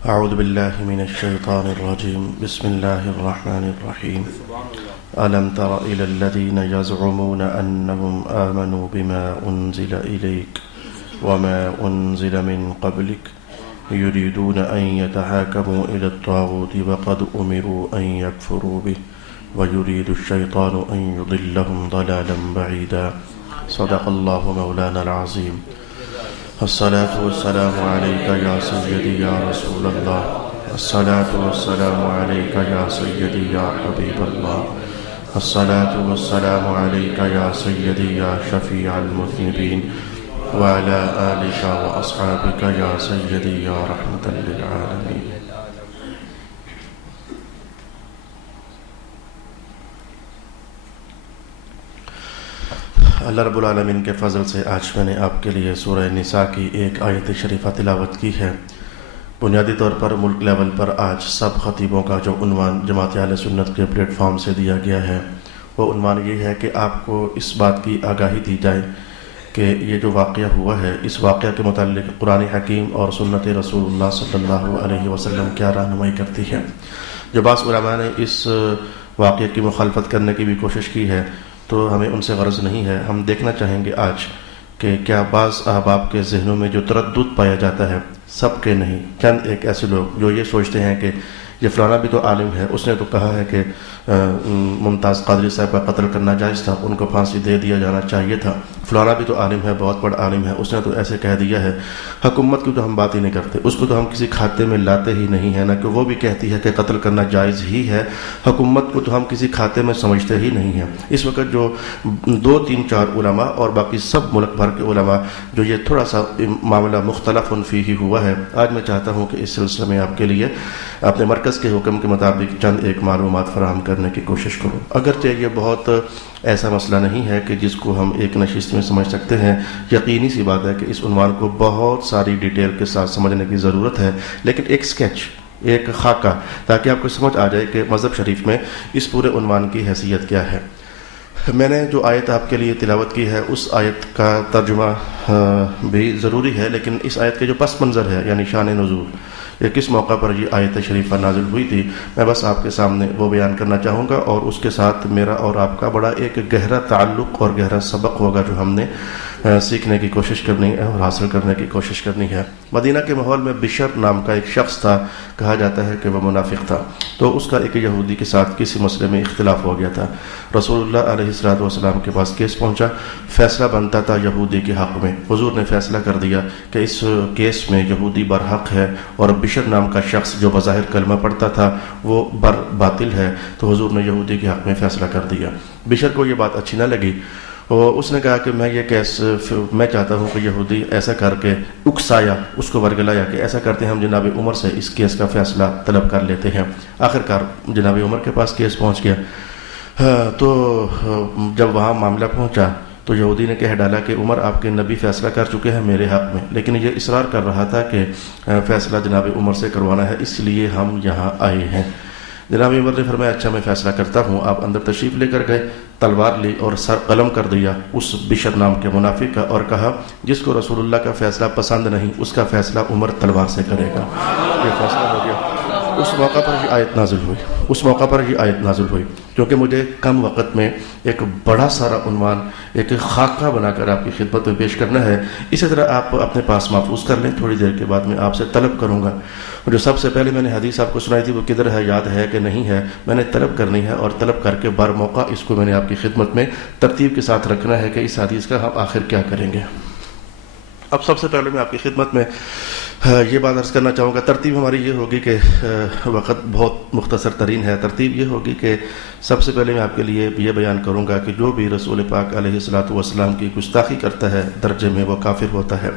أعوذ بالله من الشيطان الرجيم بسم الله الرحمن الرحيم ألم تر إلى الذين يزعمون أنهم آمنوا بما أنزل إليك وما أنزل من قبلك يريدون أن يتحاكموا إلى الطاغوت وقد أمروا أن يكفروا به ويريد الشيطان أن يضلهم ضلالا بعيدا صدق الله مولانا العظيم الصلاة والسلام عليك يا سيدي يا رسول الله الصلاة والسلام عليك يا سيدي يا حبيب الله الصلاة والسلام عليك يا سيدي يا شفيع المذنبين وعلى آلك وأصحابك يا سيدي يا رحمة للعالمين. اللہ رب العالمین کے فضل سے آج میں نے آپ کے لیے سورہ نساء کی ایک آیت شریفہ تلاوت کی ہے. بنیادی طور پر ملک لیول پر آج سب خطیبوں کا جو عنوان جماعت اہل سنت کے پلیٹ فارم سے دیا گیا ہے وہ عنوان یہ ہے کہ آپ کو اس بات کی آگاہی دی جائے کہ یہ جو واقعہ ہوا ہے اس واقعہ کے متعلق قرآن حکیم اور سنت رسول اللہ صلی اللہ علیہ وسلم کیا رہنمائی کرتی ہے. جو بعض علماء نے اس واقعے کی مخالفت کرنے کی بھی کوشش کی ہے تو ہمیں ان سے غرض نہیں ہے. ہم دیکھنا چاہیں گے آج کہ کیا بعض احباب کے ذہنوں میں جو تردد پایا جاتا ہے سب کے نہیں، چند ایک ایسے لوگ جو یہ سوچتے ہیں کہ یہ فلانا بھی تو عالم ہے، اس نے تو کہا ہے کہ ممتاز قادری صاحب کا قتل کرنا جائز تھا، ان کو پھانسی دے دیا جانا چاہیے تھا، فلانا بھی تو عالم ہے، بہت بڑا عالم ہے، اس نے تو ایسے کہہ دیا ہے. حکومت کی تو ہم بات ہی نہیں کرتے، اس کو تو ہم کسی کھاتے میں لاتے ہی نہیں ہیں، نہ کہ وہ بھی کہتی ہے کہ قتل کرنا جائز ہی ہے. حکومت کو تو ہم کسی کھاتے میں سمجھتے ہی نہیں ہیں. اس وقت جو 2-3-4 علماء اور باقی سب ملک بھر کے علماء جو یہ تھوڑا سا معاملہ مختلف فیہ ہوا ہے، آج میں چاہتا ہوں کہ اس سلسلے میں آپ کے لیے اپنے مرکز کے حکم کے مطابق چند ایک معلومات فراہم کرنے کی کوشش کروں. اگرچہ یہ بہت ایسا مسئلہ نہیں ہے کہ جس کو ہم ایک نشست میں سمجھ سکتے ہیں. یقینی سی بات ہے کہ اس عنوان کو بہت ساری ڈیٹیل کے ساتھ سمجھنے کی ضرورت ہے، لیکن ایک سکیچ، ایک خاکہ، تاکہ آپ کو سمجھ آ جائے کہ مذہب شریف میں اس پورے عنوان کی حیثیت کیا ہے. میں نے جو آیت آپ کے لیے تلاوت کی ہے اس آیت کا ترجمہ بھی ضروری ہے، لیکن اس آیت کے جو پس منظر ہے یعنی شان نزول، یہ کس موقع پر یہ آیت شریفہ نازل ہوئی تھی، میں بس آپ کے سامنے وہ بیان کرنا چاہوں گا، اور اس کے ساتھ میرا اور آپ کا بڑا ایک گہرا تعلق اور گہرا سبق ہوگا جو ہم نے سیکھنے کی کوشش کرنی ہے اور حاصل کرنے کی کوشش کرنی ہے. مدینہ کے ماحول میں بشر نام کا ایک شخص تھا، کہا جاتا ہے کہ وہ منافق تھا. تو اس کا ایک یہودی کے ساتھ کسی مسئلے میں اختلاف ہو گیا تھا. رسول اللہ علیہ السلام کے پاس کیس پہنچا، فیصلہ بنتا تھا یہودی کے حق میں. حضور نے فیصلہ کر دیا کہ اس کیس میں یہودی برحق ہے اور بشر نام کا شخص جو بظاہر کلمہ پڑھتا تھا وہ باطل ہے. تو حضور نے یہودی کے حق میں فیصلہ کر دیا. بشر کو یہ بات اچھی نہ لگی، اور اس نے کہا کہ میں یہ کیس میں چاہتا ہوں کہ یہودی ایسا کر کے اکسایا، اس کو ورگلایا کہ ایسا کرتے ہیں ہم جناب عمر سے اس کیس کا فیصلہ طلب کر لیتے ہیں. آخرکار جناب عمر کے پاس کیس پہنچ گیا. تو جب وہاں معاملہ پہنچا تو یہودی نے کہہ ڈالا کہ عمر آپ کے نبی فیصلہ کر چکے ہیں میرے حق میں، لیکن یہ اصرار کر رہا تھا کہ فیصلہ جناب عمر سے کروانا ہے، اس لیے ہم یہاں آئے ہیں. جناب عمر نے فرمایا اچھا میں فیصلہ کرتا ہوں. آپ اندر تشریف لے کر گئے، تلوار لی اور سر قلم کر دیا اس بشر نام کے منافق کا، اور کہا جس کو رسول اللہ کا فیصلہ پسند نہیں اس کا فیصلہ عمر تلوار سے کرے گا. یہ فیصلہ ہو گیا. اس موقع پر یہ آیت نازل ہوئی. کیونکہ مجھے کم وقت میں ایک بڑا سارا عنوان، ایک خاکہ بنا کر آپ کی خدمت میں پیش کرنا ہے. اسی طرح آپ اپنے پاس محفوظ کر لیں، تھوڑی دیر کے بعد میں آپ سے طلب کروں گا. جو سب سے پہلے میں نے حدیث آپ کو سنائی تھی وہ کدھر ہے، یاد ہے کہ نہیں ہے، میں نے طلب کرنی ہے، اور طلب کر کے بر موقع اس کو میں نے آپ کی خدمت میں ترتیب کے ساتھ رکھنا ہے کہ اس حدیث کا ہم آخر کیا کریں گے. اب سب سے پہلے میں آپ کی خدمت میں یہ بات عرض کرنا چاہوں گا. ترتیب ہماری یہ ہوگی کہ وقت بہت مختصر ترین ہے. ترتیب یہ ہوگی کہ سب سے پہلے میں آپ کے لیے یہ بیان کروں گا کہ جو بھی رسول پاک علیہ السلام کی گستاخی کرتا ہے درجے میں وہ کافر ہوتا ہے.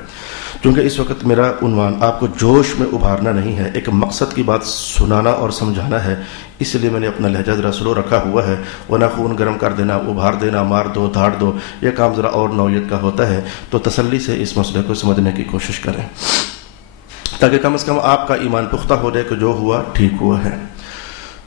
کیونکہ اس وقت میرا عنوان آپ کو جوش میں ابھارنا نہیں ہے، ایک مقصد کی بات سنانا اور سمجھانا ہے. اس لیے میں نے اپنا لہجہ ذرا سلو رکھا ہوا ہے، ورنہ خون گرم کر دینا، ابھار دینا، مار دو، دھاڑ دو، یہ کام ذرا اور نوعیت کا ہوتا ہے. تو تسلی سے اس مسئلے کو سمجھنے کی کوشش کریں تاکہ کم از کم آپ کا ایمان پختہ ہو جائے کہ جو ہوا ٹھیک ہوا ہے.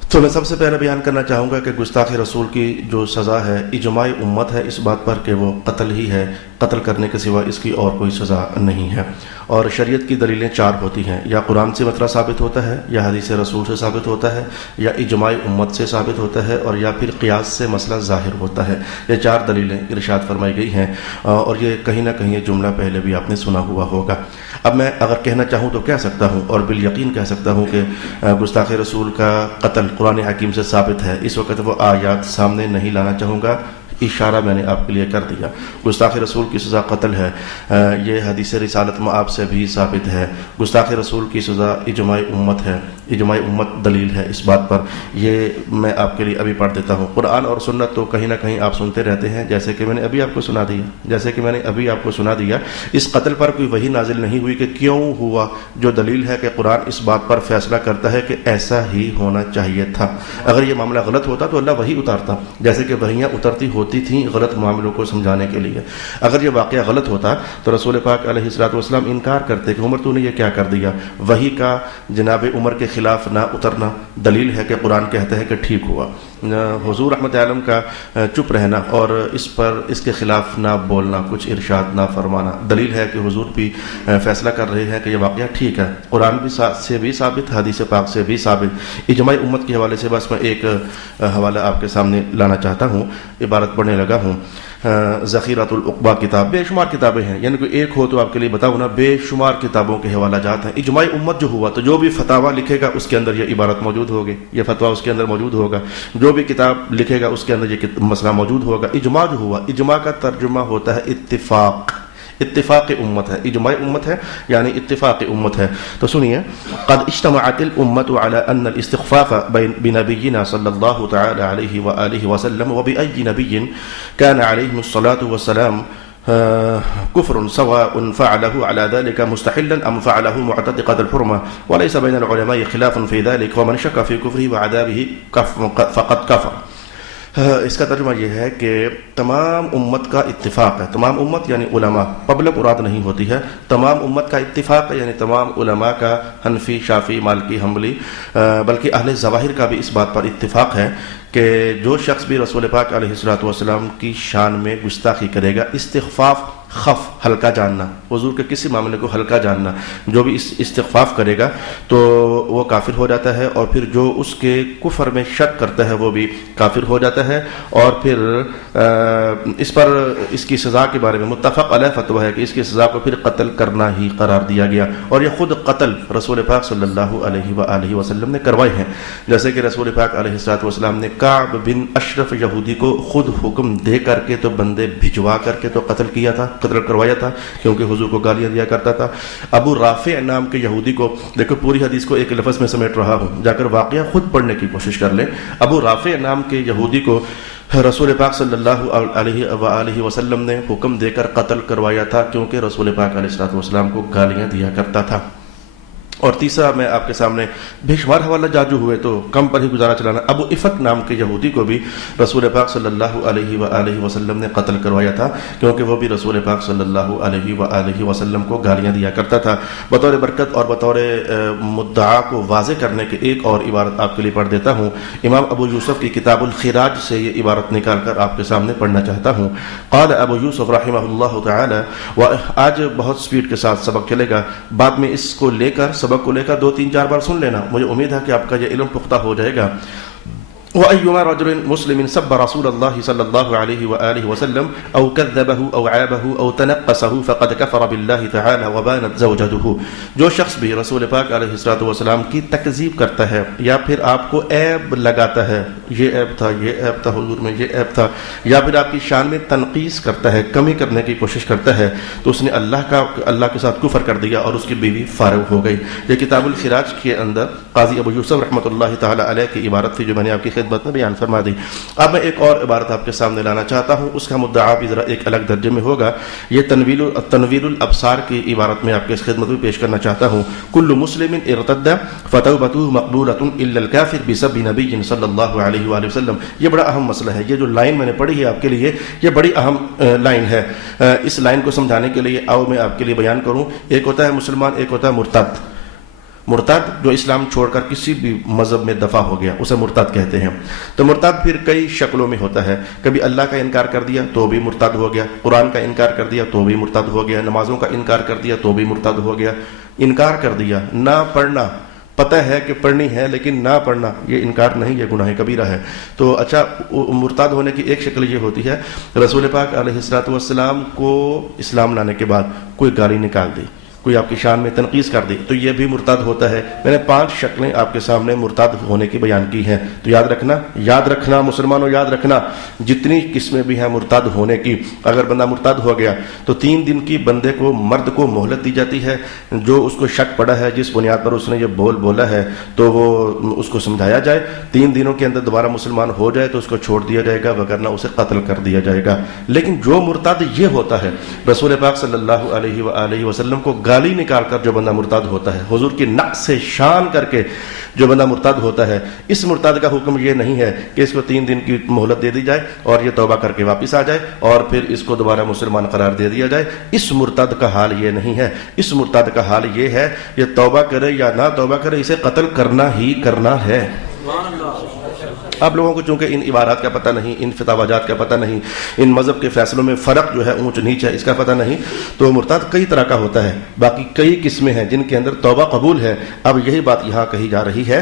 تو میں سب سے پہلے بیان کرنا چاہوں گا کہ گستاخ رسول کی جو سزا ہے اجماع امت ہے اس بات پر کہ وہ قتل ہی ہے، قتل کرنے کے سوا اس کی اور کوئی سزا نہیں ہے. اور شریعت کی دلیلیں چار ہوتی ہیں، یا قرآن سے مسئلہ ثابت ہوتا ہے، یا حدیث رسول سے ثابت ہوتا ہے، یا اجماع امت سے ثابت ہوتا ہے، اور یا پھر قیاس سے مسئلہ ظاہر ہوتا ہے۔ یہ چار دلیلیں ارشاد فرمائی گئی ہیں، اور یہ کہیں نہ کہیں یہ جملہ پہلے بھی آپ نے سنا ہوا ہوگا۔ اب میں اگر کہنا چاہوں تو کہہ سکتا ہوں، اور بالیقین کہہ سکتا ہوں کہ گستاخ رسول کا قتل قرآن حکیم سے ثابت ہے۔ اس وقت وہ آیات سامنے نہیں لانا چاہوں گا، اشارہ میں نے آپ کے لیے کر دیا۔ گستاخ رسول کی سزا قتل ہے، یہ حدیث رسالت مآب سے بھی ثابت ہے۔ گستاخ رسول کی سزا اجماع امت ہے، اجماع امت دلیل ہے اس بات پر، یہ میں آپ کے لیے ابھی پڑھ دیتا ہوں۔ قرآن اور سنت تو کہیں نہ کہیں آپ سنتے رہتے ہیں، جیسے کہ میں نے ابھی آپ کو سنا دیا، اس قتل پر کوئی وحی نازل نہیں ہوئی کہ کیوں ہوا، جو دلیل ہے کہ قرآن اس بات پر فیصلہ کرتا ہے کہ ایسا ہی ہونا چاہیے تھا۔ اگر یہ معاملہ غلط ہوتا تو اللہ وحی اتارتا، جیسے کہ وحیاں اترتی ہوتی تھیں غلط معاملوں کو سمجھانے کے لیے۔ اگر یہ واقعہ غلط ہوتا تو رسول پاک علیہ الصلوۃ والسلام انکار کرتے کہ عمر تو نے یہ کیا کر دیا۔ وحی کا جناب عمر کے خلاف نہ اترنا دلیل ہے کہ قرآن کہتا ہے کہ ٹھیک ہوا۔ حضور رحمت عالم کا چپ رہنا اور اس کے خلاف نہ بولنا، کچھ ارشاد نہ فرمانا دلیل ہے کہ حضور بھی فیصلہ کر رہے ہیں کہ یہ واقعہ ٹھیک ہے، قرآن بھی سے بھی ثابت، حدیث پاک سے بھی ثابت۔ اجماع امت کے حوالے سے بس میں ایک حوالہ آپ کے سامنے لانا چاہتا ہوں، عبارت پڑھنے لگا ہوں۔ ذخیرۃ العقبہ کتاب، بے شمار کتابیں ہیں، یعنی کوئی ایک ہو تو آپ کے لیے بتاؤں نا، بے شمار کتابوں کے حوالہ جات ہیں۔ اجماع امت جو ہوا تو جو بھی فتاویٰ لکھے گا اس کے اندر یہ عبارت موجود ہوگی، یہ فتویٰ اس کے اندر موجود ہوگا، جو بھی کتاب لکھے گا اس کے اندر یہ مسئلہ موجود ہوگا۔ اجماع جو ہوا، اجماع کا ترجمہ ہوتا ہے اتفاق، اتفاق امت ہے، اجماع امت ہے یعنی اتفاق امت ہے۔ تو سنیے، قد اجتمعت الامت على ان الاستخفاف بنبينا صلی اللہ تعالی علیہ وآلہ وسلم وبأي نبي كان عليه الصلاة والسلام كفر سواء فعله على ذلك مستحلا ام فعله معتقد الحرمة وليس بين العلماء خلاف في ذلك ومن شك في كفره وعذابه فقد كفر۔ اس کا ترجمہ یہ ہے کہ تمام امت کا اتفاق ہے، تمام امت یعنی علماء، پبلک مراد نہیں ہوتی ہے، تمام امت کا اتفاق ہے یعنی تمام علماء کا، حنفی، شافعی، مالکی، حنبلی، بلکہ اہل ظواہر کا بھی اس بات پر اتفاق ہے کہ جو شخص بھی رسول پاک علیہ الصلوۃ والسلام کی شان میں گستاخی کرے گا، استخفاف، خف ہلکا جاننا، حضور کے کسی معاملے کو ہلکا جاننا، جو بھی استخفاف کرے گا تو وہ کافر ہو جاتا ہے، اور پھر جو اس کے کفر میں شک کرتا ہے وہ بھی کافر ہو جاتا ہے۔ اور پھر اس پر اس کی سزا کے بارے میں متفق علیہ فتویٰ ہے کہ اس کی سزا کو پھر قتل کرنا ہی قرار دیا گیا، اور یہ خود قتل رسول پاک صلی اللہ علیہ وآلہ وسلم نے کروائے ہیں، جیسے کہ رسول پاک علیہ الصلوۃ والسلام نے کعب بن اشرف یہودی کو خود حکم دے کر کے تو بندے بھجوا کر کے تو قتل کیا تھا، قتل کروایا تھا، کیونکہ حضور کو گالیاں دیا کرتا تھا۔ ابو رافع نام کے یہودی کو، دیکھو پوری حدیث کو ایک لفظ میں سمیٹ رہا ہوں، جا کر واقعہ خود پڑھنے کی کوشش کر لیں۔ ابو رافع نام کے یہودی کو رسول پاک صلی اللہ علیہ وآلہ وسلم نے حکم دے کر قتل کروایا تھا، کیونکہ رسول پاک علیہ الصلوۃ والسلام کو گالیاں دیا کرتا تھا۔ اور تیسرا میں آپ کے سامنے بے شمار حوالہ جات جو ہوئے تو کم پر ہی گزارا چلانا، ابو افق نام کے یہودی کو بھی رسول پاک صلی اللہ علیہ وآلہ وسلم نے قتل کروایا تھا، کیونکہ وہ بھی رسول پاک صلی اللہ علیہ وآلہ وسلم کو گالیاں دیا کرتا تھا۔ بطور برکت اور بطور مدعا کو واضح کرنے کے ایک اور عبارت آپ کے لیے پڑھ دیتا ہوں، امام ابو یوسف کی کتاب الخراج سے یہ عبارت نکال کر آپ کے سامنے پڑھنا چاہتا ہوں۔ قال ابو یوسف رحمہ اللہ تعالی، آج بہت سپیڈ کے ساتھ سبق چلے گا، بعد میں اس کو لے کر سبق کو لے کر 2-3-4 بار سن لینا، مجھے امید ہے کہ آپ کا یہ علم پختہ ہو جائے گا۔ وأيما رجل مسلم سب رسول الله صلى الله عليه وآله وسلم أو كذبه أو عابه أو تنقصه فقد كفر بالله تعالى وبانت زوجته۔ جو شخص بھی رسول پاک علیہ الصلوۃ والسلام کی تکذیب کرتا ہے یا پھر آپ کو عیب لگاتا ہے، یہ عیب تھا، یہ عیب تھا حضور میں، یہ عیب تھا، یا پھر آپ کی شان میں تنقیص کرتا ہے، کمی کرنے کی کوشش کرتا ہے، تو اس نے اللہ کے ساتھ کفر کر دیا اور اس کی بیوی فارغ ہو گئی۔ یہ کتاب الخراج کے اندر قاضی ابو یوسف رحمۃ اللہ تعالی علیہ کی عبارت تھی جو میں نے آپ کی خدمت میں بیان فرما دی۔ اب میں ایک اور عبارت آپ کے سامنے لانا چاہتا ہوں، اس کا مدعا بھی ذرا ایک الگ درجے میں ہوگا۔ یہ تنویر الابصار کی عبارت میں آپ کے خدمت میں پیش کرنا چاہتا ہوں۔ کل مسلم ارتد فتوبته مقبولۃ الا الکافر بسب نبی صلی اللہ علیہ وآلہ وسلم۔ یہ بڑا اہم مسئلہ ہے، یہ جو لائن میں نے پڑھی ہے آپ کے لیے یہ بڑی اہم لائن ہے۔ اس لائن کو سمجھانے کے لیے آؤ میں آپ کے لیے بیان کروں۔ ایک ہوتا ہے مسلمان، ایک ہوتا ہے مرتد۔ مرتد جو اسلام چھوڑ کر کسی بھی مذہب میں دفع ہو گیا اسے مرتد کہتے ہیں. تو مرتد پھر کئی شکلوں میں ہوتا ہے. کبھی اللہ کا انکار کر دیا تو بھی مرتد ہو گیا, قرآن کا انکار کر دیا تو بھی مرتد ہو گیا, نمازوں کا انکار کر دیا تو بھی مرتد ہو گیا. انکار کر دیا, نہ پڑھنا, پتہ ہے کہ پڑھنی ہے لیکن نہ پڑھنا, یہ انکار نہیں, یہ گناہ کبیرہ ہے. تو اچھا, مرتد ہونے کی ایک شکل یہ ہوتی ہے رسول پاک علیہ الصلوۃ والسلام کو اسلام لانے کے بعد کوئی گالی نکال دی, کوئی آپ کی شان میں تنقیص کر دی, تو یہ بھی مرتد ہوتا ہے. میں نے 5 شکلیں آپ کے سامنے مرتد ہونے کی بیان کی ہیں. تو یاد رکھنا مسلمانوں, یاد رکھنا جتنی قسمیں بھی ہیں مرتد ہونے کی. اگر بندہ مرتد ہو گیا تو 3 دن کی بندے کو, مرد کو مہلت دی جاتی ہے. جو اس کو شک پڑا ہے, جس بنیاد پر اس نے یہ بولا ہے, تو وہ اس کو سمجھایا جائے. 3 دنوں کے اندر دوبارہ مسلمان ہو جائے تو اس کو چھوڑ دیا جائے گا, وگرنہ اسے قتل کر دیا جائے گا. لیکن جو مرتد یہ ہوتا ہے, رسول پاک صلی اللہ علیہ وآلہ وسلم کو گالی نکال کر جو بندہ مرتد ہوتا ہے, حضور کی نقص شان کر کے جو بندہ مرتد ہوتا ہے, اس مرتد کا حکم یہ نہیں ہے کہ اس کو 3 دن کی مہلت دے دی جائے اور یہ توبہ کر کے واپس آ جائے اور پھر اس کو دوبارہ مسلمان قرار دے دیا جائے. اس مرتد کا حال یہ نہیں ہے. اس مرتد کا حال یہ ہے, یہ توبہ کرے یا نہ توبہ کرے, اسے قتل کرنا ہی کرنا ہے. آپ لوگوں کو چونکہ ان عبارات کا پتہ نہیں, ان فتاویات کا پتہ نہیں, ان مذہب کے فیصلوں میں فرق جو ہے اونچ نیچ ہے اس کا پتہ نہیں, تو مرتد کئی طرح کا ہوتا ہے. باقی کئی قسمیں ہیں جن کے اندر توبہ قبول ہے. اب یہی بات یہاں کہی جا رہی ہے,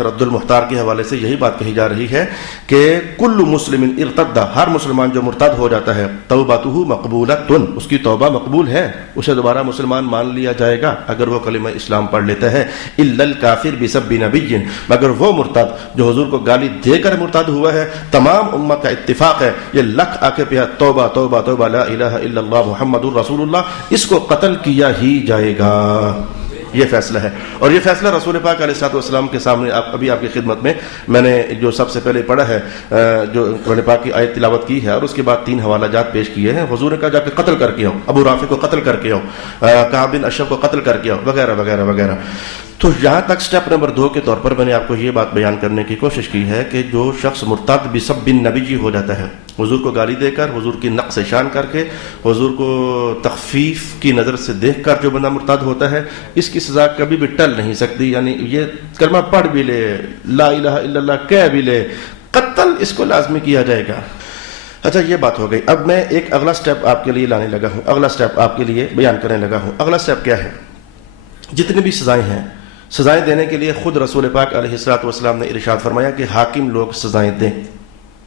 رد المختار کے حوالے سے یہی بات کہی جا رہی ہے کہ کل مسلم ارتد, ہر مسلمان جو مرتد ہو جاتا ہے, توبتہ مقبولۃ, اس کی توبہ مقبول ہے, اسے دوبارہ مسلمان مان لیا جائے گا اگر وہ کلمہ اسلام پڑھ لیتا ہے. الا الکافر بسب نبی, مگر وہ مرتد جو حضور کو گالی دے کر مرتد ہوا ہے, تمام امت کا اتفاق ہے, یہ لکھ آ کے پیا توبہ توبہ توبہ لا الہ الا اللہ محمد الرسول اللہ, اس کو قتل کیا ہی جائے گا. یہ فیصلہ ہے. اور یہ فیصلہ رسول پاک علیہ الصلوۃ والسلام کے سامنے ابھی آپ کی خدمت میں میں نے جو سب سے پہلے پڑھا ہے, جو قرآن پاک کی آیت تلاوت کی ہے, اور اس کے بعد 3 حوالہ جات پیش کیے ہیں. حضور نے کہا جا کے قتل کر کے آؤ, ابو رافع کو قتل کر کے آؤ, کعب بن اشرف کو قتل کر کے آؤ, وغیرہ وغیرہ وغیرہ. تو یہاں تک سٹیپ نمبر 2 کے طور پر میں نے آپ کو یہ بات بیان کرنے کی کوشش کی ہے کہ جو شخص مرتد بسب نبی ہو جاتا ہے, حضور کو گالی دے کر, حضور کی نقص شان کر کے, حضور کو تخفیف کی نظر سے دیکھ کر جو بندہ مرتد ہوتا ہے, اس کی سزا کبھی بھی ٹل نہیں سکتی. یعنی یہ کلمہ پڑھ بھی لے, لا الہ الا اللہ کہہ بھی لے, قتل اس کو لازمی کیا جائے گا. اچھا, یہ بات ہو گئی. اب میں ایک اگلا سٹیپ آپ کے لیے لانے لگا ہوں, اگلا سٹیپ آپ کے لیے بیان کرنے لگا ہوں. اگلا سٹیپ کیا ہے؟ جتنی بھی سزائیں ہیں, سزائیں دینے کے لیے خود رسول پاک علیہ الصلوۃ والسلام نے ارشاد فرمایا کہ حاکم لوگ سزائیں دیں,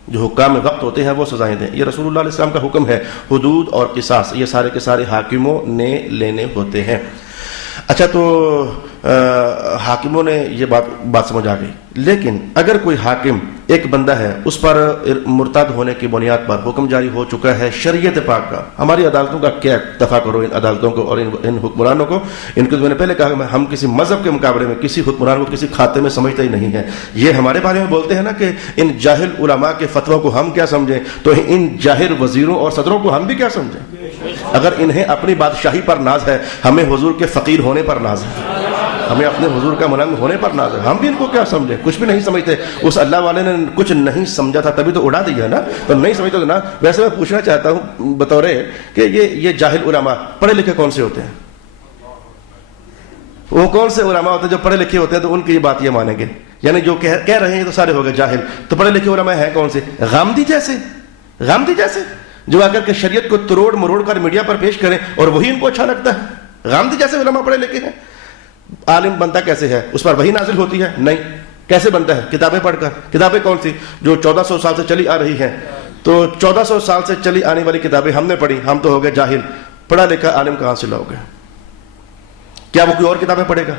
جو حکام وقت ہوتے ہیں وہ سزائیں دیں. یہ رسول اللہ علیہ السلام کا حکم ہے. حدود اور قصاص یہ سارے کے سارے حاکموں نے لینے ہوتے ہیں. اچھا, تو حاکموں نے یہ بات سمجھ آ گئی. لیکن اگر کوئی حاکم, ایک بندہ ہے, اس پر مرتد ہونے کی بنیاد پر حکم جاری ہو چکا ہے شریعت پاک کا, ہماری عدالتوں کا کیا دفاع کرو ان عدالتوں کو اور ان حکمرانوں کو. ان کو میں نے پہلے کہا ہم کسی مذہب کے مقابلے میں کسی حکمران کو کسی کھاتے میں سمجھتے ہی نہیں ہے. یہ ہمارے بارے میں بولتے ہیں نا کہ ان جاہل علماء کے فتووں کو ہم کیا سمجھیں, تو ان جاہل وزیروں اور صدروں کو ہم بھی کیا سمجھیں. اگر انہیں اپنی بادشاہی پر ناز ہے, ہمیں حضور کے فقیر ہونے پر ناز ہے, ہمیں اپنے حضور کا ملنگ ہونے پر ناز ہے, ہم بھی ان کو کیا سمجھیں. کچھ بھی نہیں سمجھتے. اس اللہ والے نے کچھ نہیں سمجھا تھا تبھی تو اڑا دیا نا, تو نہیں سمجھتے تو نا. ویسے میں پوچھنا چاہتا ہوں بطور کہ یہ جاہل علماء پڑھے لکھے کون سے ہوتے ہیں؟ وہ کون سے علماء ہوتے ہیں جو پڑھے لکھے ہوتے ہیں تو ان کی یہ بات یہ مانیں گے؟ یعنی جو کہہ رہے ہیں تو سارے ہو گئے جاہل. تو پڑھے لکھے علماء ہیں کون سے؟ غامدی جیسے جو اگر کہ شریعت کو تروڑ مروڑ کر میڈیا پر پیش کریں اور وہی ان کو اچھا لگتا ہے. غامدی جیسے علماء پڑھے لکھے ہیں. عالم بنتا کیسے ہے؟ اس پر وہی نازل ہوتی ہے؟ نہیں. کیسے بنتا ہے؟ کتابیں پڑھ کر. کتابیں کون سی؟ جو 1400 سال سے چلی آ رہی ہیں. تو 1400 سال سے چلی آنے والی کتابیں ہم نے پڑھی, ہم تو ہو گئے جاہل. پڑھا لکھا عالم کہاں سے لاؤ گے؟ کیا وہ کوئی اور کتابیں پڑھے گا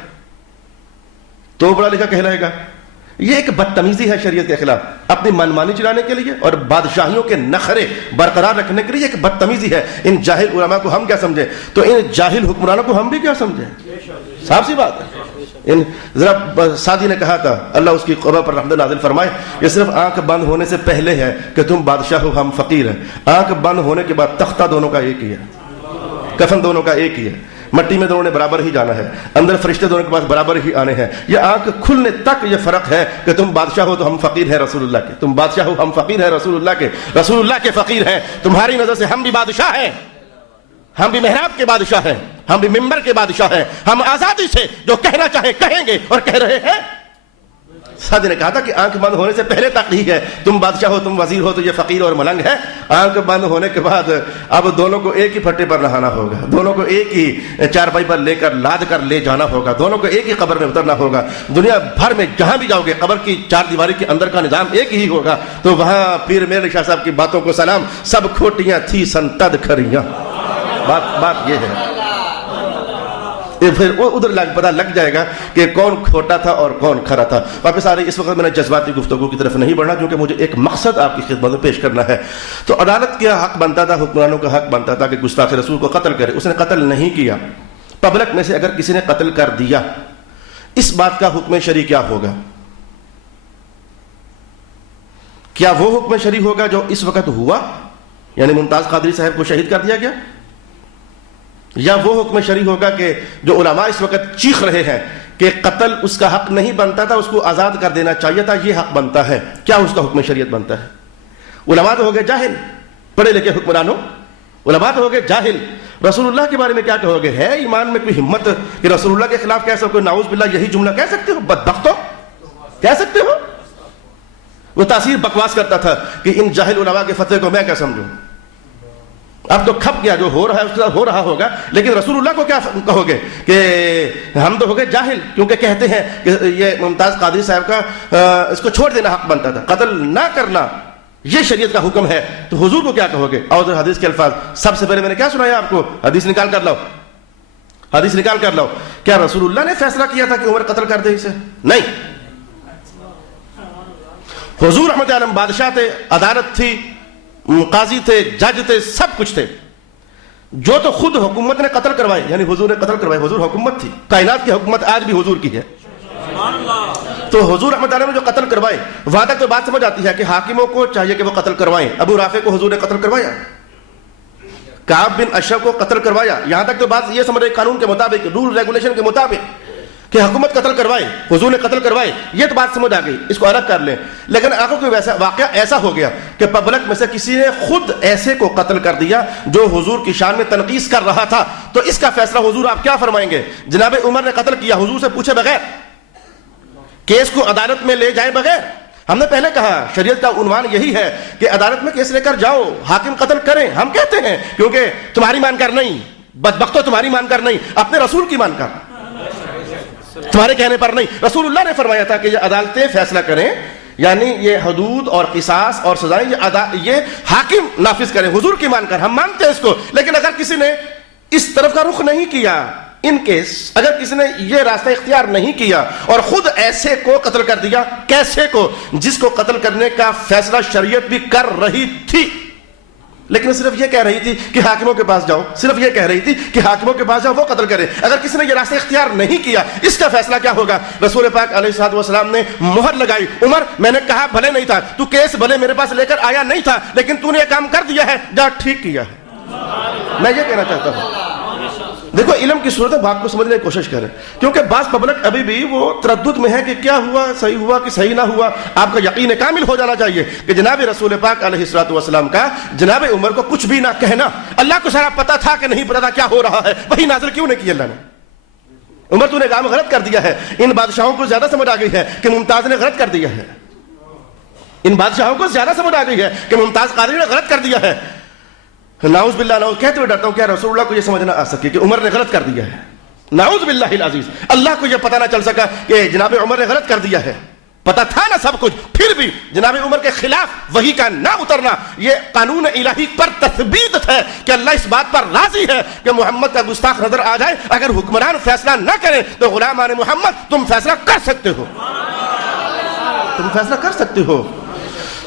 تو پڑھا لکھا کہلائے گا؟ یہ ایک بدتمیزی ہے شریعت کے خلاف, اپنی منمانی چلانے کے لیے اور بادشاہیوں کے نخرے برقرار رکھنے کے لیے ایک بدتمیزی ہے. ان جاہل علماء کو ہم کیا سمجھیں, تو ان جاہل حکمرانوں کو ہم بھی کیا سمجھیں؟ صاف سی بات ہے. ذرا سعدی نے کہا تھا, اللہ اس کی قبر پر رحمت نازل فرمائے, یہ صرف آنکھ بند ہونے سے پہلے ہے کہ تم بادشاہ ہو, ہم فقیر ہیں. آنکھ بند ہونے کے بعد تختہ دونوں کا ایک ہی ہے, کفن دونوں کا ایک ہی ہے, مٹی میں دونوں نے برابر ہی جانا ہے, اندر فرشتے دونوں کے پاس برابر ہی آنے ہیں. یہ آنکھ کھلنے تک یہ فرق ہے کہ تم بادشاہ ہو تو ہم فقیر ہیں رسول اللہ کے, تم بادشاہ ہو ہم فقیر ہیں رسول اللہ کے, رسول اللہ کے فقیر ہیں, تمہاری نظر سے ہم بھی بادشاہ ہیں. ہم بھی محراب کے بادشاہ ہیں، ہم بھی ممبر کے بادشاہ ہیں، ہم آزادی سے جو کہنا چاہیں کہیں گے اور کہہ رہے ہیں۔ سعد نے کہا تھا کہ آنکھ بند ہونے سے پہلے تقریر ہے، تم بادشاہ ہو، تم وزیر ہو تو یہ فقیر اور ملنگ ہے، آنکھ بند ہونے کے بعد اب دونوں کو ایک ہی پھٹے پر نہانا ہوگا، دونوں کو ایک ہی چارپائی پر لے کر لاد کر لے جانا ہوگا، دونوں کو ایک ہی قبر میں اترنا ہوگا۔ دنیا بھر میں جہاں بھی جاؤ گے قبر کی چار دیواری کے اندر کا نظام ایک ہی ہوگا، تو وہاں پیر میر شاہ صاحب کی باتوں کو سلام، سب کھوٹیاں تھی سنتد کھریاں۔ بات یہ ہے، پھر ادھر پتہ لگ جائے گا کہ کون کھوٹا تھا اور کون کھرا تھا۔ واپس آ رہی، اس وقت میں نے جذباتی گفتگو کی طرف نہیں بڑھنا کیونکہ مجھے ایک مقصد آپ کی خدمت میں پیش کرنا ہے۔ تو عدالت کا حق بنتا تھا، حکمرانوں کا حق بنتا تھا کہ گستاخ رسول کو قتل کرے، اس نے قتل نہیں کیا۔ پبلک میں سے اگر کسی نے قتل کر دیا، اس بات کا حکم شرعی کیا ہوگا؟ کیا وہ حکم شرعی ہوگا جو اس وقت ہوا، یعنی ممتاز قادری صاحب کو شہید کر دیا گیا، یا وہ حکم شرعی ہوگا کہ جو علماء اس وقت چیخ رہے ہیں کہ قتل اس کا حق نہیں بنتا تھا، اس کو آزاد کر دینا چاہیے تھا، یہ حق بنتا ہے، کیا اس کا حکم شریعت بنتا ہے؟ علماء تو ہو گئے جاہل، پڑھے لکھے حکمرانوں، علماء تو ہو گئے جاہل، رسول اللہ کے بارے میں کیا کہو گے؟ ہے ایمان میں کوئی ہمت کہ رسول اللہ کے خلاف کہہ سکو؟ نعوذ باللہ یہی جملہ کہہ سکتے ہو؟ بدبختو کہہ سکتے ہو؟ وہ تاثیر بکواس کرتا تھا کہ ان جاہل علماء کے فتوے کو میں کیا سمجھوں؟ اب تو کھپ گیا، جو ہو رہا ہے اس کا ہو رہا ہوگا، لیکن رسول اللہ کو کیا کہو گے کہ ہم تو ہو گئے جاہل، کیونکہ کہتے ہیں کہ یہ ممتاز قادری صاحب کا اس کو چھوڑ دینا حق بنتا تھا، قتل نہ کرنا یہ شریعت کا حکم ہے، تو حضور کو کیا کہو گے؟ اور حدیث کے الفاظ سب سے پہلے میں نے کیا سنایا آپ کو؟ حدیث نکال کر لاؤ، حدیث نکال کر لاؤ۔ کیا رسول اللہ نے فیصلہ کیا تھا کہ عمر قتل کر دے اسے؟ نہیں، حضور رحمت عالم بادشاہ تھے، عدالت تھی، قاضی تھے، جج تھے، سب کچھ تھے، جو تو خود حکومت نے قتل کروائے، یعنی حضور نے قتل کروائے، حضور حکومت تھی، کائنات کی حکومت آج بھی حضور کی ہے۔ تو حضور رحمت اللہ نے جو قتل کروائے، وہاں تک تو بات سمجھ آتی ہے کہ حاکموں کو چاہیے کہ وہ قتل کروائیں۔ ابو رافع کو حضور نے قتل کروایا، کعب بن اشرف کو قتل کروایا، یہاں تک تو بات یہ سمجھ رہے قانون کے مطابق، رول ریگولیشن کے مطابق کہ حکومت قتل کروائے، حضور نے قتل کروائے، یہ تو بات سمجھ آ گئی، اس کو الگ کر لیں۔ لیکن آخر کوئی ویسا واقعہ ایسا ہو گیا کہ پبلک میں سے کسی نے خود ایسے کو قتل کر دیا جو حضور کی شان میں تنقیص کر رہا تھا، تو اس کا فیصلہ حضور آپ کیا فرمائیں گے؟ جناب عمر نے قتل کیا، حضور سے پوچھے بغیر، کیس کو عدالت میں لے جائے بغیر۔ ہم نے پہلے کہا شریعت کا عنوان یہی ہے کہ عدالت میں کیس لے کر جاؤ، حاکم قتل کریں، ہم کہتے ہیں کیونکہ تمہاری مان کر نہیں، بدبختو تمہاری مان کر نہیں، اپنے رسول کی مان کر، تمہارے کہنے پر نہیں۔ رسول اللہ نے فرمایا تھا کہ یہ عدالتیں فیصلہ کریں، یعنی یہ حدود اور قصاص اور سزائیں یہ حاکم نافذ کریں، حضور کی مان کر، ہم مانتے ہیں اس کو۔ لیکن اگر کسی نے اس طرف کا رخ نہیں کیا، ان کیس اگر کسی نے یہ راستہ اختیار نہیں کیا اور خود ایسے کو قتل کر دیا، کیسے کو؟ جس کو قتل کرنے کا فیصلہ شریعت بھی کر رہی تھی، لیکن صرف یہ کہہ رہی تھی کہ حاکموں کے پاس جاؤ، صرف یہ کہہ رہی تھی کہ حاکموں کے پاس جاؤ، وہ قتل کرے۔ اگر کسی نے یہ راستہ اختیار نہیں کیا، اس کا فیصلہ کیا ہوگا؟ رسول پاک علیہ الصلوۃ والسلام نے مہر لگائی، عمر میں نے کہا بھلے نہیں تھا، تو کیس بھلے میرے پاس لے کر آیا نہیں تھا، لیکن تو نے یہ کام کر دیا ہے، جا ٹھیک کیا ہے۔ میں یہ کہنا چاہتا ہوں، دیکھو علم کی صورت ہے، بات کو سمجھنے کی کوشش کریں، کیونکہ بعض پبلک ابھی بھی وہ تردد میں ہے کہ کیا ہوا، صحیح ہوا کہ صحیح نہ ہوا۔ آپ کا یقین کامل ہو جانا چاہیے کہ جناب رسول پاک علیہ الصلوۃ والسلام کا جناب عمر کو کچھ بھی نہ کہنا، اللہ کو سارا پتا تھا کہ نہیں پتا تھا کیا ہو رہا ہے، وہی نازل کیوں نہیں کی اللہ نے؟ عمر تو نے کام غلط کر دیا ہے۔ ان بادشاہوں کو زیادہ سمجھ آ گئی ہے کہ ممتاز نے غلط کر دیا ہے، ان بادشاہوں کو زیادہ سمجھ آ گئی ہے کہ ممتاز قادری نے غلط کر دیا ہے۔ نعوذ باللہ، نعوذ کہتے ہوئے ڈرتا ہوں کیا رسول اللہ کو یہ سمجھ نہ آ سکے کہ عمر نے غلط کر دیا ہے؟ نعوذ باللہ العزیز، اللہ کو یہ پتہ نہ چل سکا کہ جناب عمر نے غلط کر دیا ہے، پتہ تھا نا سب کچھ، پھر بھی جناب عمر کے خلاف وحی کا نہ اترنا یہ قانون الہی پر تثبیت ہے کہ اللہ اس بات پر راضی ہے کہ محمد کا گستاخ نظر آ جائے، اگر حکمران فیصلہ نہ کریں تو غلامان محمد تم فیصلہ کر سکتے ہو، تم فیصلہ کر سکتے ہو۔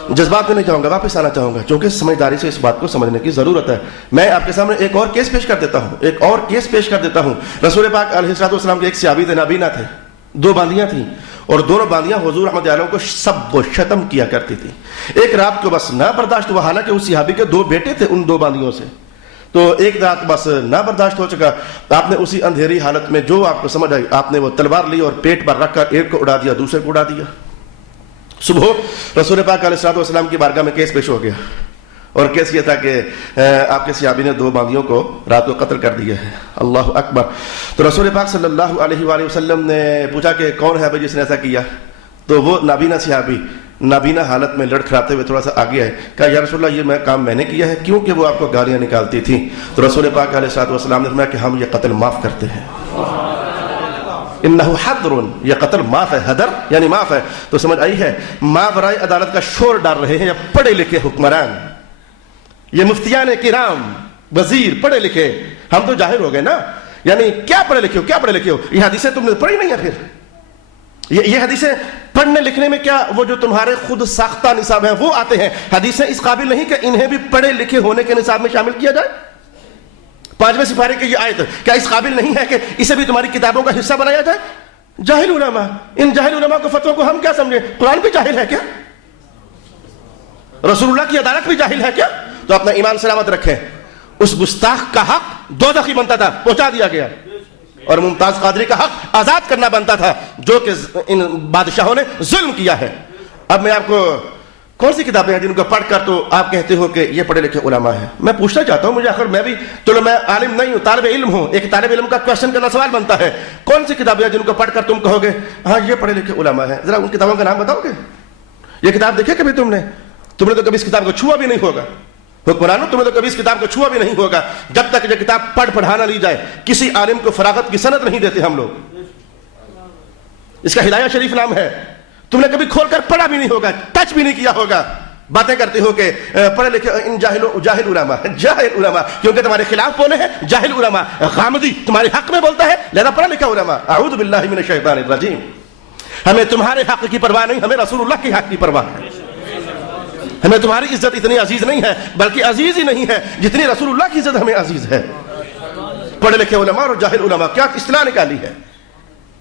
جذبات میں نہیں جاؤں گا، واپس آنا چاہوں گا کیونکہ سمجھداری سے اس بات کو سمجھنے کی ضرورت ہے۔ میں آپ کے سامنے ایک اور کیس پیش کر دیتا ہوں، رسول پاک علیہ الصلوۃ والسلام کے ایک صحابی تھے، نابینا تھے، 2 باندیاں تھیں، اور دونوں باندیاں حضور رحمت اللہ کو سب و شتم کیا کرتی تھی۔ ایک رات کو بس نہ برداشت ہوا، حالانکہ اس صحابی کے 2 بیٹے تھے ان 2 باندیوں سے، تو ایک رات بس نہ برداشت ہو چکا، آپ نے اسی اندھیری حالت میں جو آپ کو سمجھ آئی، آپ نے وہ تلوار لی اور پیٹ پر رکھ کر ایک کو اڑا دیا، دوسرے کو اڑا دیا۔ صبح رسول پاک علیہ الصلوۃ والسلام کی بارگاہ میں کیس پیش ہو گیا، اور کیس یہ تھا کہ آپ کے صحابی نے 2 باندیوں کو رات کو قتل کر دیا ہے. اللہ اکبر. تو رسول پاک صلی اللہ علیہ وآلہ وسلم نے پوچھا کہ کون ہے بھائی جس نے ایسا کیا؟ تو وہ نابینا صحابی نابینا حالت میں لڑکھڑاتے ہوئے تھوڑا سا آگے آئے. کہا یا رسول اللہ یہ کام میں نے کیا ہے، کیونکہ وہ آپ کو گالیاں نکالتی تھیں. تو رسول پاک علیہ الصلوۃ والسلام نے فرمایا کہ ہم یہ قتل معاف کرتے ہیں. انہ حدر، یہ قتل معاف ہے. حدر یعنی معاف ہے. تو سمجھ آئی ہے ماورائے عدالت کا شور ڈال رہے ہیں یا پڑھے لکھے حکمران، یہ مفتیان کرام، وزیر پڑھے لکھے. ہم تو جاہل ہو گئے نا. یعنی کیا پڑھے لکھے ہو، کیا پڑھے لکھے ہو؟ یہ حدیثیں تم نے پڑھی نہیں ہے. پھر یہ حدیثیں پڑھنے لکھنے میں کیا وہ جو تمہارے خود ساختہ نصاب ہیں وہ آتے ہیں؟ حدیثیں اس قابل نہیں کہ انہیں بھی پڑھے لکھے ہونے کے نصاب میں شامل کیا جائے. 5ویں سپارے کی یہ آیت کیا اس قابل نہیں ہے کہ اسے بھی تمہاری کتابوں کا حصہ بنایا جائے؟ جاہل علماء، ان جاہل علماء کو فتووں کو ہم کیا سمجھیں؟ قرآن بھی جاہل ہے کیا؟ رسول اللہ کی عدالت بھی جاہل ہے کیا؟ تو اپنا ایمان سلامت رکھیں. اس گستاخ کا حق دوزخی بنتا تھا، پہنچا دیا گیا، اور ممتاز قادری کا حق آزاد کرنا بنتا تھا جو کہ ان بادشاہوں نے ظلم کیا ہے. اب میں آپ کو کون سی کتابیں ہیں جن کو پڑھ کر تو آپ کہتے ہو کہ یہ پڑھے لکھے علماء ہیں؟ میں پوچھنا چاہتا ہوں، مجھے آخر میں بھی چلو میں عالم نہیں ہوں، طالب علم ہوں. ایک طالب علم کا کوشچن کرنا سوال بنتا ہے، کون سی کتابیں ہیں جن کو پڑھ کر تم کہو گے ہاں یہ پڑھے لکھے علماء ہیں؟ ذرا ان کتابوں کا نام بتاؤ گے؟ یہ کتاب دیکھے کبھی تم نے تو کبھی اس کتاب کو چھوا بھی نہیں ہوگا. حکمرانوں تمہیں تو کبھی اس کتاب کو چھوا بھی نہیں ہوگا جب تک یہ کتاب پڑھانا لی جائے. کسی عالم کو فراغت کی سند نہیں دیتے ہم لوگ. اس کا ہدایہ شریف نام ہے. تم نے کبھی کھول کر پڑھا بھی نہیں ہوگا، ٹچ بھی نہیں کیا ہوگا. باتیں کرتے ہو کہ پڑھے لکھے ان جاہل علماء، جاہل علماء کیونکہ تمہارے خلاف بولے ہیں. جاہل علماء. غامدی تمہارے حق میں بولتا ہے لہذا پڑھا لکھا علماء. اعوذ باللہ من الشیطان الرجیم. ہمیں تمہارے حق کی پرواہ نہیں، ہمیں رسول اللہ کے حق کی پرواہ ہے. ہمیں تمہاری عزت اتنی عزیز نہیں ہے، بلکہ عزیز ہی نہیں ہے جتنی رسول اللہ کی عزت ہمیں عزیز ہے. پڑھے لکھے علماء اور جاہل علماء کیا اصطلاح نکالی ہے؟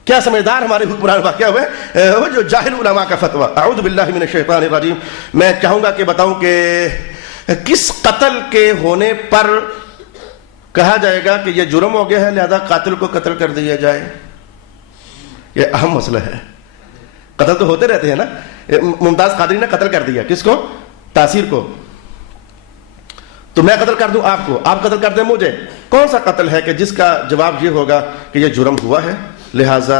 کیا سمجھدار ہمارے حکمران واقع ہوئے وہ جو جاہل علماء کا فتویٰ. اعوذ باللہ من الشیطان الرجیم. میں چاہوں گا کہ بتاؤں کہ کس قتل کے ہونے پر کہا جائے گا کہ یہ جرم ہو گیا ہے لہذا قاتل کو قتل کر دیا جائے. یہ اہم مسئلہ ہے. قتل تو ہوتے رہتے ہیں نا. ممتاز قادری نے قتل کر دیا کس کو؟ تاثیر کو. تو میں قتل کر دوں آپ کو، آپ قتل کر دیں مجھے. کون سا قتل ہے کہ جس کا جواب یہ ہوگا کہ یہ جرم ہوا ہے لہذا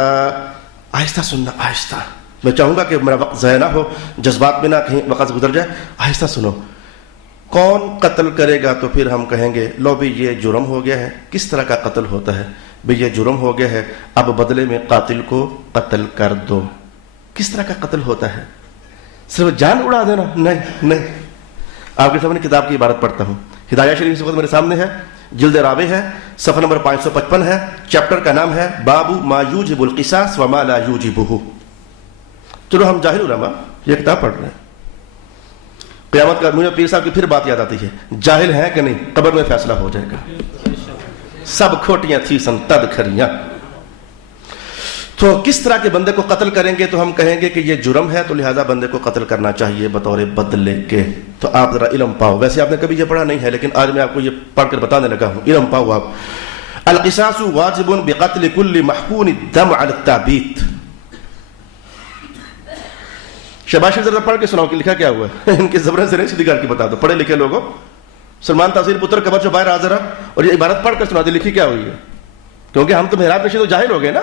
آہستہ سننا، آہستہ. میں چاہوں گا کہ میرا وقت ضائع نہ ہو، جذبات میں نہ کہیں وقت گزر جائے. آہستہ سنو. کون قتل کرے گا تو پھر ہم کہیں گے لو بھی یہ جرم ہو گیا ہے. کس طرح کا قتل ہوتا ہے؟ بھی یہ جرم ہو گیا ہے اب بدلے میں قاتل کو قتل کر دو. کس طرح کا قتل ہوتا ہے؟ صرف جان اڑا دینا؟ نہیں نہیں. آپ کے سامنے کتاب کی عبارت پڑھتا ہوں. ہدایہ شریف اس وقت میرے سامنے ہے، جلد رابع ہے، صفحہ نمبر 555 ہے. چیپٹر کا نام ہے باب ما یوجب القصاص وما لا یوجبہ. چلو ہم جاہل علماء یہ کتاب پڑھ رہے ہیں. قیامت کا مجھے پیر صاحب کی پھر بات یاد آتی ہے، جاہل ہیں کہ نہیں قبر میں فیصلہ ہو جائے گا. سب کھوٹیاں تھی سن تد کھریاں. تو کس طرح کے بندے کو قتل کریں گے تو ہم کہیں گے کہ یہ جرم ہے تو لہذا بندے کو قتل کرنا چاہیے بطور بدلے کے. تو آپ ذرا علم پاؤ. ویسے آپ نے کبھی یہ پڑھا نہیں ہے لیکن آج میں آپ کو یہ پڑھ کر بتانے لگا ہوں. علم پاؤ آپ. القصاص واجب بقتل كل محقون الدم على التعبید. شباش ذرا پڑھ کے سناؤ کہ لکھا کیا ہوا ہے. ان کی زبریں سے نہیں سیدھی کر کے بتا دو. پڑھے لکھے لوگوں سلمان تاثیر پتر قبر جو باہر حاضر اور یہ عبارت پڑھ کر سنا دے لکھی کیا ہوئی ہے. کیونکہ ہم تو محراب نشین تو جاہل ہو گئے نا.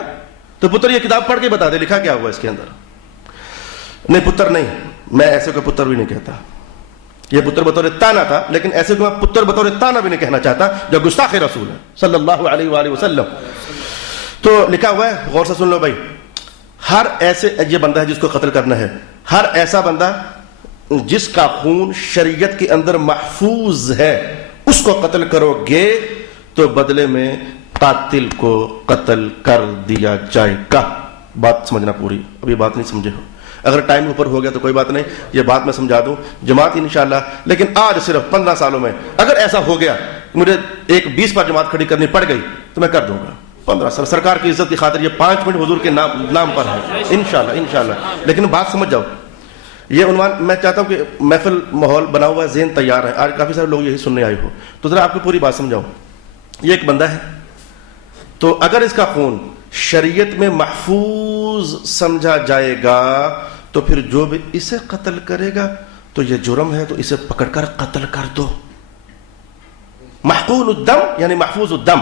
تو پتر یہ کتاب پڑھ کے بتا دے لکھا کیا ہوا اس کے اندر. نہیں پتر نہیں، میں ایسے کو پتر بھی نہیں کہتا. یہ پتر بطور تانا تھا لیکن ایسے کو میں پتر بطور تانا بھی نہیں کہنا چاہتا جو گستاخ رسول ہے صلی اللہ علیہ وآلہ وسلم. تو لکھا ہوا ہے، غور سے سن لو بھائی. ہر ایسے یہ بندہ ہے جس کو قتل کرنا ہے، ہر ایسا بندہ جس کا خون شریعت کے اندر محفوظ ہے اس کو قتل کرو گے تو بدلے میں قاتل کو قتل کر دیا جائے گا. بات سمجھنا پوری. ابھی بات نہیں سمجھے ہو، اگر ٹائم اوپر ہو گیا تو کوئی بات نہیں، یہ بات میں سمجھا دوں جماعت انشاءاللہ. لیکن آج صرف 15 سالوں میں اگر ایسا ہو گیا مجھے ایک 20 پر جماعت کھڑی کرنی پڑ گئی تو میں کر دوں گا. 15 سال سرکار کی عزت کی خاطر یہ 5 منٹ حضور کے نام پر ہے انشاءاللہ. لیکن بات سمجھ جاؤ. یہ عنوان میں چاہتا ہوں کہ محفل ماحول بنا ہوا ہے، ذہن تیار ہے. آج کافی سارے لوگ یہی سننے آئے ہو تو ذرا آپ کو پوری بات سمجھاؤں. یہ ایک بندہ ہے تو اگر اس کا خون شریعت میں محفوظ سمجھا جائے گا تو پھر جو بھی اسے قتل کرے گا تو یہ جرم ہے، تو اسے پکڑ کر قتل کر دو. محقون الدم یعنی محفوظ الدم.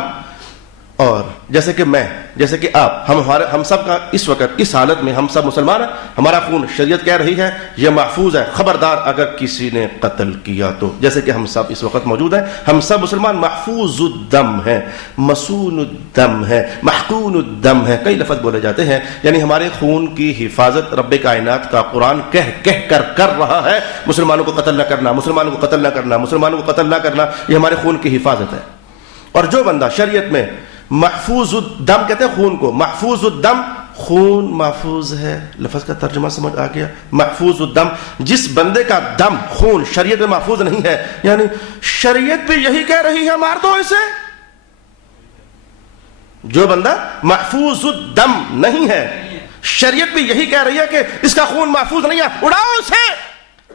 اور جیسے کہ آپ، ہم سب کا اس وقت اس حالت میں ہم سب مسلمان ہیں، ہمارا خون شریعت کہہ رہی ہے یہ محفوظ ہے، خبردار اگر کسی نے قتل کیا تو. جیسے کہ ہم سب اس وقت موجود ہیں، ہم سب مسلمان محفوظ الدم ہیں، مسون الدم ہے، محقون الدم ہے. کئی لفظ بولے جاتے ہیں، یعنی ہمارے خون کی حفاظت رب کائنات کا قرآن کہہ کر رہا ہے. مسلمانوں کو قتل نہ کرنا، مسلمانوں کو قتل نہ کرنا، مسلمانوں کو قتل نہ کرنا، یہ ہمارے خون کی حفاظت ہے. اور جو بندہ شریعت میں محفوظ الدم کہتے ہیں خون کو، محفوظ الدم، خون محفوظ ہے. لفظ کا ترجمہ سمجھ آ گیا؟ محفوظ الدم، جس بندے کا دم، خون شریعت میں محفوظ نہیں ہے، یعنی شریعت بھی یہی کہہ رہی ہے مار دو اسے. جو بندہ محفوظ الدم نہیں ہے، شریعت بھی یہی کہہ رہی ہے کہ اس کا خون محفوظ نہیں ہے، اڑاؤ اسے.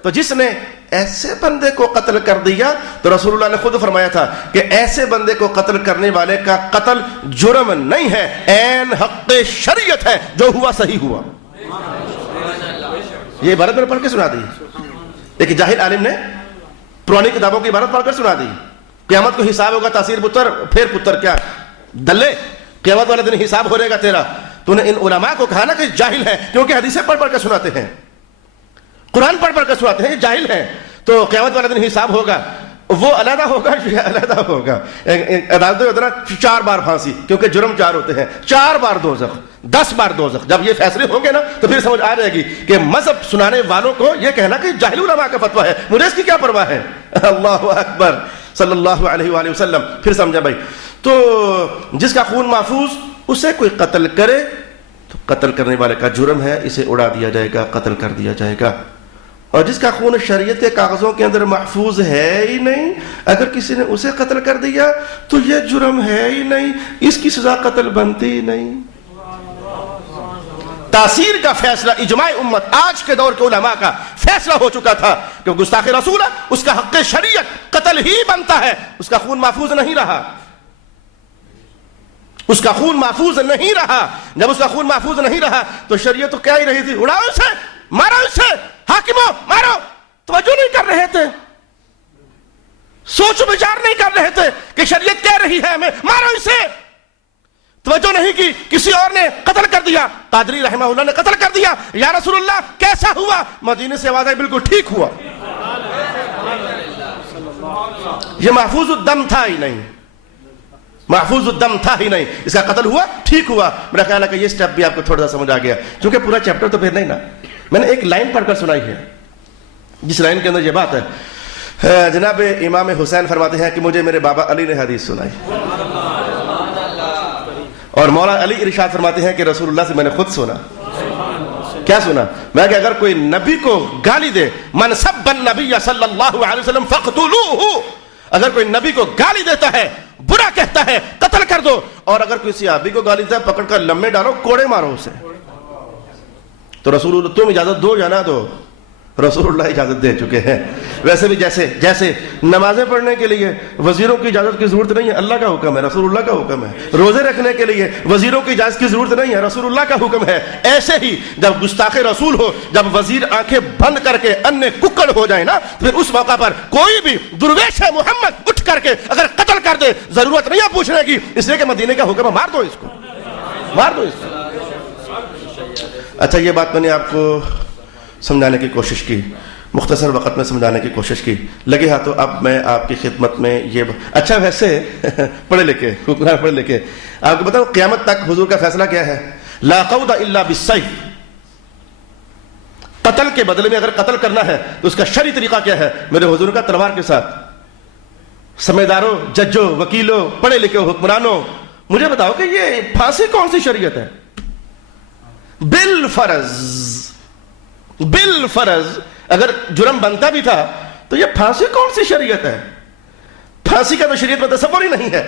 تو جس نے ایسے بندے کو قتل کر دیا تو رسول اللہ نے خود فرمایا تھا کہ ایسے بندے کو قتل کرنے والے کا قتل جرم نہیں ہے، عین حق شریعت ہے، جو ہوا صحیح ہوا. یہ عبارت میں نے پڑھ کے سنا دی. ایک جاہل عالم نے پرانی کتابوں کی عبارت پڑھ کر سنا دی. قیامت کو حساب ہوگا، تاثیر پتر پھر پتر کیا دلے، قیامت والے دن حساب ہو رہے گا تیرا. تو نے ان علماء کو کہا نا کہ جاہل ہے، کیونکہ حدیثیں پڑھ کے سناتے ہیں، قرآن پڑھ کے سناتے ہیں، یہ جاہل ہیں. تو قیامت والا دن حساب ہوگا، وہ علیحدہ ہوگا، علیحدہ ہوگا. عدالتوں میں اتنا 4 بار پھانسی، کیونکہ جرم 4 ہوتے ہیں، 4 بار دوزخ، 10 بار دوزخ. جب یہ فیصلے ہوں گے نا تو پھر سمجھ آ جائے گی کہ مذہب سنانے والوں کو یہ کہنا کہ جاہل علماء کا فتویٰ ہے، مجھے اس کی کیا پرواہ ہے. اللہ اکبر صلی اللہ علیہ وآلہ وسلم. پھر سمجھا بھائی. تو جس کا خون محفوظ، اسے کوئی قتل کرے تو قتل کرنے والے کا جرم ہے، اسے اڑا دیا جائے گا، قتل کر دیا جائے گا. اور جس کا خون شریعت کے کاغذوں کے اندر محفوظ ہے ہی نہیں، اگر کسی نے اسے قتل کر دیا تو یہ جرم ہے ہی نہیں، اس کی سزا قتل بنتی ہی نہیں. تاثیر کا فیصلہ اجماع امت، آج کے دور کے علماء کا فیصلہ ہو چکا تھا کہ گستاخ رسول ہے، اس کا حق شریعت قتل ہی بنتا ہے. اس کا خون محفوظ نہیں رہا، اس کا خون محفوظ نہیں رہا. جب اس کا خون محفوظ نہیں رہا تو شریعت تو کیا ہی رہی تھی، اڑاؤ اسے، مارو اسے، حاکموں مارو. توجہ نہیں کر رہے تھے، سوچ بچار نہیں کر رہے تھے کہ شریعت کہہ رہی ہے ہمیں مارو اسے. توجہ نہیں کی، کسی اور نے قتل کر دیا. قادری رحمہ اللہ نے قتل کر دیا. یا رسول اللہ کیسا ہوا؟ مدینے سے آواز آئی بالکل ٹھیک ہوا. یہ محفوظ الدم تھا ہی نہیں، محفوظ الدم تھا ہی نہیں، اس کا قتل ہوا، ٹھیک ہوا. میرا خیال ہے کہ یہ سٹیپ بھی آپ کو تھوڑا سا سمجھ آ گیا، کیونکہ پورا چیپٹر تو پھر نہیں نا. میں نے ایک لائن پڑھ کر سنائی ہے، جس لائن کے اندر یہ بات ہے. جناب امام حسین فرماتے ہیں کہ مجھے میرے بابا علی نے حدیث سنائی، اور مولا علی ارشاد فرماتے ہیں کہ رسول اللہ سے میں نے خود سنا. کیا سنا؟ میں کہ اگر کوئی نبی کو گالی دے، من سب النبی صلی اللہ علیہ وسلم فقتلوہ، اگر کوئی نبی کو گالی دیتا ہے، برا کہتا ہے، قتل کر دو. اور اگر کوئی صحابی کو گالی دیتا ہے، پکڑ کر لمبے ڈالو، کوڑے مارو اسے. تو رسول اللہ تم اجازت دو یا نہ دو، رسول اللہ اجازت دے چکے ہیں. ویسے بھی جیسے نمازیں پڑھنے کے لیے وزیروں کی اجازت کی ضرورت نہیں ہے، اللہ کا حکم ہے، رسول اللہ کا حکم ہے. روزے رکھنے کے لیے وزیروں کی اجازت کی ضرورت نہیں ہے، رسول اللہ کا حکم ہے. ایسے ہی جب گستاخ رسول ہو، جب وزیر آنکھیں بند کر کے انے ککڑ ہو جائے نا، پھر اس موقع پر کوئی بھی درویش محمد اٹھ کر کے اگر قتل کر دے، ضرورت نہیں ہے پوچھنے کی، اس لیے کہ مدینے کا حکم ہے، مار دو اس کو، مار دو اس کو. اچھا، یہ بات میں نے آپ کو سمجھانے کی کوشش کی، مختصر وقت میں سمجھانے کی کوشش کی. لگے ہاں تو اب میں آپ کی خدمت میں یہ اچھا ویسے پڑھے لکھے حکمران پڑھے لکھے آپ کو بتاؤں قیامت تک حضور کا فیصلہ کیا ہے. لا قود الا بالسیف، قتل کے بدلے میں اگر قتل کرنا ہے تو اس کا شرعی طریقہ کیا ہے؟ میرے حضور کا تلوار کے ساتھ. سمجھداروں، ججوں، وکیلوں، پڑھے لکھے حکمرانوں، مجھے بتاؤ کہ یہ پھانسی کون سی شریعت ہے؟ بالفرض اگر جرم بنتا بھی تھا تو یہ پھانسی کون سی شریعت ہے؟ پھانسی کا تو شریعت میں تصور ہی نہیں ہے.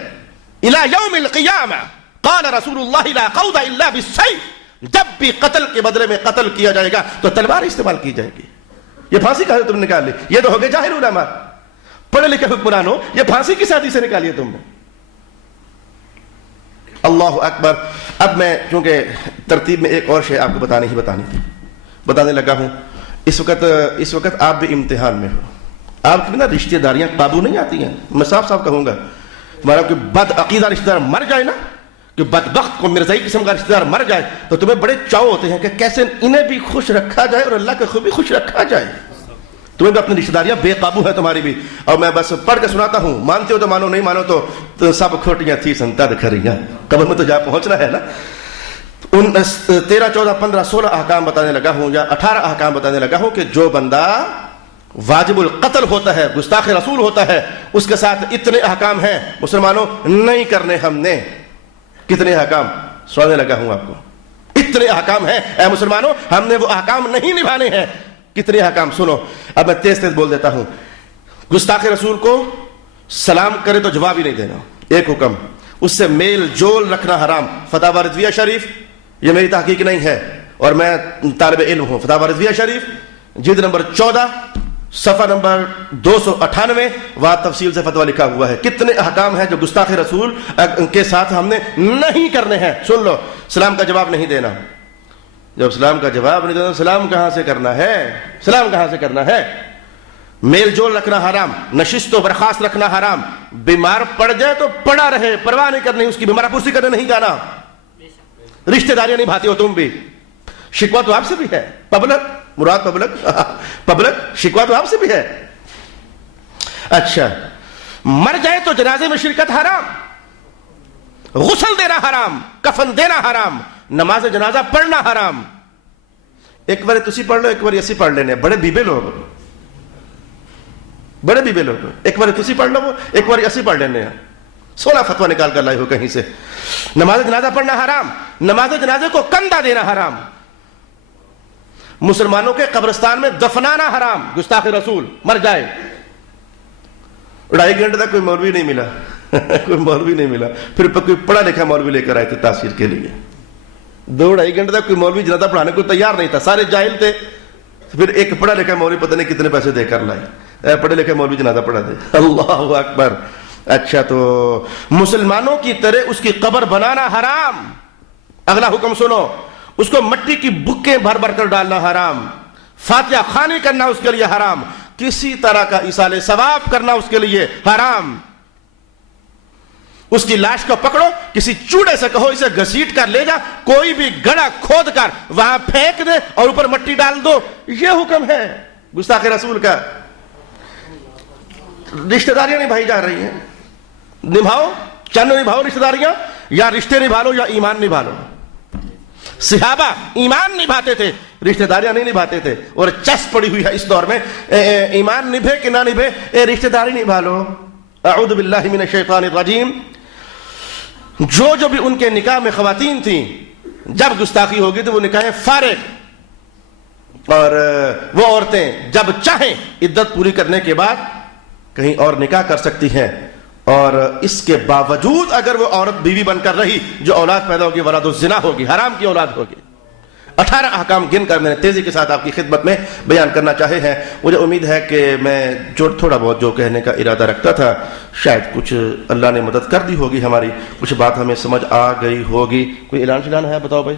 الى یوم القیامہ قال رسول اللہ لا قود الا بالسیف، جب بھی قتل کے بدلے میں قتل کیا جائے گا تو تلوار استعمال کی جائے گی. یہ پھانسی کہاں سے تم نے نکال لی؟ یہ تو ہو گئے جاہل علماء، پڑھے لکھے حکمرانوں، یہ پھانسی کی ساتھی سے نکالی ہے تم نے. اللہ اکبر. اب میں چونکہ ترتیب میں ایک اور شے آپ کو بتانی تھی، بتانے لگا ہوں. اس وقت آپ بھی امتحان میں ہو. آپ کی نا رشتہ داریاں قابو نہیں آتی ہیں. میں صاف صاف کہوں گا, ہمارا کوئی بد عقیدہ رشتہ دار مر جائے نا, کہ بدبخت کو مرزائی قسم کا رشتہ دار مر جائے, تو تمہیں بڑے چاؤ ہوتے ہیں کہ کیسے انہیں بھی خوش رکھا جائے اور اللہ کو بھی خوش رکھا جائے. تمہیں بھی اپنی رشتہ داریاں بے قابو ہیں تمہاری بھی. اور میں بس پڑھ کے سناتا ہوں, مانتے ہو تو مانو, نہیں مانو تو سب کھوٹیاں تھی سنتا دکھریاں. قبر میں تو جا پہنچنا ہے نا. 13 14 15 16 احکام بتانے لگا ہوں, یا 18 احکام بتانے لگا ہوں کہ جو بندہ واجب القتل ہوتا ہے, گستاخ رسول ہوتا ہے, اس کے ساتھ اتنے احکام ہیں مسلمانوں نہیں کرنے. ہم نے کتنے احکام سنانے لگا ہوں آپ کو, اتنے احکام ہیں اے مسلمانوں, ہم نے وہ احکام نہیں نبھانے ہیں. کتنے احکام سنو, اب میں تیز تیز بول دیتا ہوں. گستاخ رسول کو سلام کرے تو جواب ہی نہیں دینا, ایک حکم. اس سے میل جول رکھنا حرام. فتح رضویہ شریف, یہ میری تحقیق نہیں ہے اور میں طالب علم ہوں, فتح رضویہ شریف جلد نمبر 14 صفحہ نمبر 298, وہاں تفصیل سے فتویٰ لکھا ہوا ہے. کتنے احکام ہیں جو گستاخ رسول کے ساتھ ہم نے نہیں کرنے ہیں. سن لو, سلام کا جواب نہیں دینا. جب سلام کا جواب نہیں دینا, سلام کہاں سے کرنا ہے, سلام کہاں سے کرنا ہے. میل جول رکھنا حرام, نشست و برخاست رکھنا حرام. بیمار پڑ جائے تو پڑا رہے, پرواہ نہیں کرنی, اس کی بیمار پرسی کرنے نہیں جانا. رشتہ داریاں نبھاتے ہو تم بھی, شکوہ تو آپ سے بھی ہے. پبلک مراد پبلک شکوہ تو آپ سے بھی ہے. اچھا, مر جائے تو جنازے میں شرکت حرام, غسل دینا حرام, کفن دینا حرام, نماز جنازہ پڑھنا حرام. ایک بار تسی پڑھ لو, ایک بار اسی پڑھ لینے. بڑے بیبے لوگ, بڑے بیبے لوگ, ایک بار تسی پڑھ لو, ایک بار اسی پڑھ لینے. 16 فتویٰ نکال کر لائے ہو کہیں سے. نماز جنازہ پڑھنا حرام, نماز جنازے کو کندھا دینا حرام, مسلمانوں کے قبرستان میں دفنانا حرام. گستاخ رسول مر جائے, 2.5 گھنٹے تک کوئی مولوی نہیں ملا کوئی مولوی نہیں ملا. پھر کوئی پڑھا لکھا مولوی لے کر آئے تھے تاثیر کے لیے. 2.5 گھنٹے تک کوئی مولوی جنازہ پڑھانے کو تیار نہیں تھا, سارے جاہل تھے. پھر ایک پڑھا لکھا مولوی پتہ نہیں کتنے پیسے دے کر لائے, پڑھے لکھے مولوی جنازہ پڑھا دے. اللہ اکبر. اچھا, تو مسلمانوں کی طرح اس کی قبر بنانا حرام. اگلا حکم سنو, اس کو مٹی کی بکیں بھر بھر کر ڈالنا حرام. فاتحہ خوانی کرنا اس کے لیے حرام. کسی طرح کا ایصال ثواب کرنا اس کے لیے حرام. اس کی لاش کو پکڑو, کسی چوڑے سے کہو اسے گھسیٹ کر لے جا, کوئی بھی گڑھا کھود کر وہاں پھینک دے اور اوپر مٹی ڈال دو. یہ حکم ہے گستاخ رسول کا. رشتہ داریاں نبھائی جا رہی ہیں, نبھاؤ, چند نبھاؤ رشتہ داریاں, یا رشتے نبھا لو یا ایمان نبھا لو. صحابہ ایمان نبھاتے تھے, رشتہ داریاں نہیں نبھاتے تھے. اور چس پڑی ہوئی ہے اس دور میں, ایمان نبھے کہ نہ نبھے, رشتہ داری نبھا لو. اعوذ باللہ من الشیطان الرجیم. جو بھی ان کے نکاح میں خواتین تھیں, جب گستاخی ہوگی تو وہ نکاحیں فارغ, اور وہ عورتیں جب چاہیں عدت پوری کرنے کے بعد کہیں اور نکاح کر سکتی ہیں. اور اس کے باوجود اگر وہ عورت بیوی بن کر رہی, جو اولاد پیدا ہوگی ولد الزنا ہوگی, حرام کی اولاد ہوگی. 18 احکام گن کر میں نے تیزی کے ساتھ آپ کی خدمت میں بیان کرنا چاہے ہیں. مجھے امید ہے کہ میں جو تھوڑا بہت جو کہنے کا ارادہ رکھتا تھا, شاید کچھ اللہ نے مدد کر دی ہوگی ہماری, کچھ بات ہمیں سمجھ آ گئی ہوگی. کوئی اعلان شلان ہے, بتاؤ بھائی.